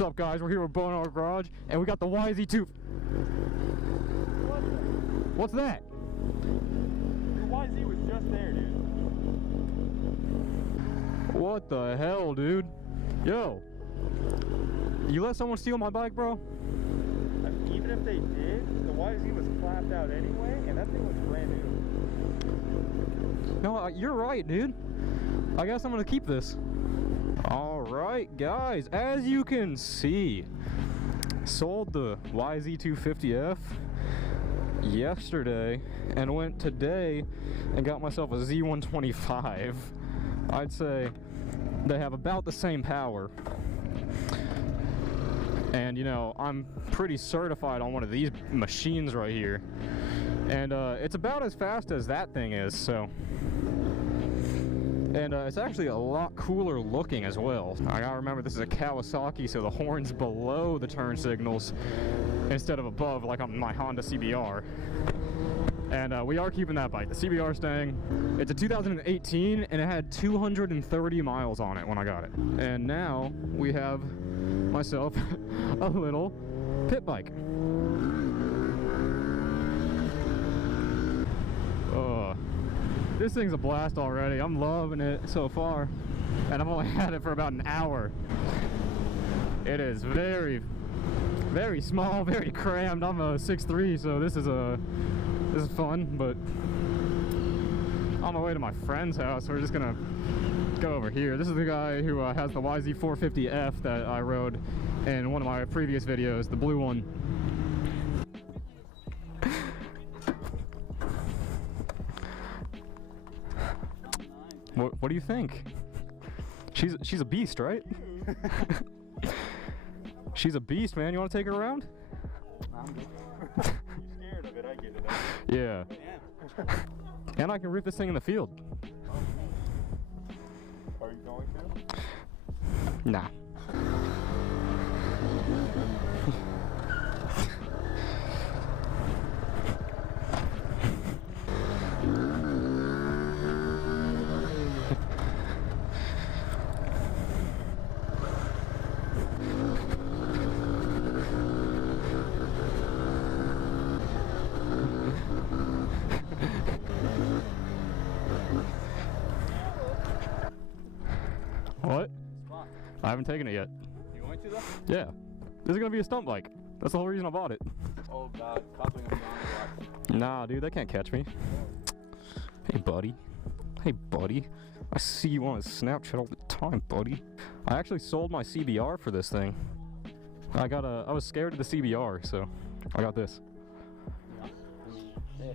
What's up, guys? We're here with Bo in our garage, and we got the YZ2. What's that? The YZ was just there, dude. What the hell, dude? Yo, you let someone steal my bike, bro? Even if they did, the YZ was clapped out anyway, and that thing was brand new. No, you're right, dude. I guess I'm gonna keep this. All right, guys, as you can see, sold the YZ250F yesterday and went today and got myself a Z125. I'd say they have about the same power. And you know, I'm pretty certified on one of these machines right here. And it's about as fast as that thing is, so. And it's actually a lot cooler looking as well. I gotta remember this is a Kawasaki, so the horn's below the turn signals instead of above like on my Honda CBR. And we are keeping that bike. The CBR staying. It's a 2018 and it had 230 miles on it when I got it. And now we have myself a little pit bike. This thing's a blast already. I'm loving it so far. And I've only had it for about an hour. It is very, very small, very crammed. I'm a 6'3", so this is fun, but on my way to my friend's house, we're just gonna go over here. This is the guy who has the YZ450F that I rode in one of my previous videos, the blue one. What do you think? She's a beast, right? She's a beast, man. You want to take her around? I'm good. You're scared of it, I get it. Yeah. And I can rip this thing in the field. Are you going to? Nah. What? Spot. I haven't taken it yet. You going to though? Yeah. This is gonna be a stunt bike. That's the whole reason I bought it. Oh god, coupling them down the Nah, dude, they can't catch me. Hey, buddy. Hey, buddy. I see you on Snapchat all the time, buddy. I actually sold my CBR for this thing. I was scared of the CBR, so I got this. Yeah.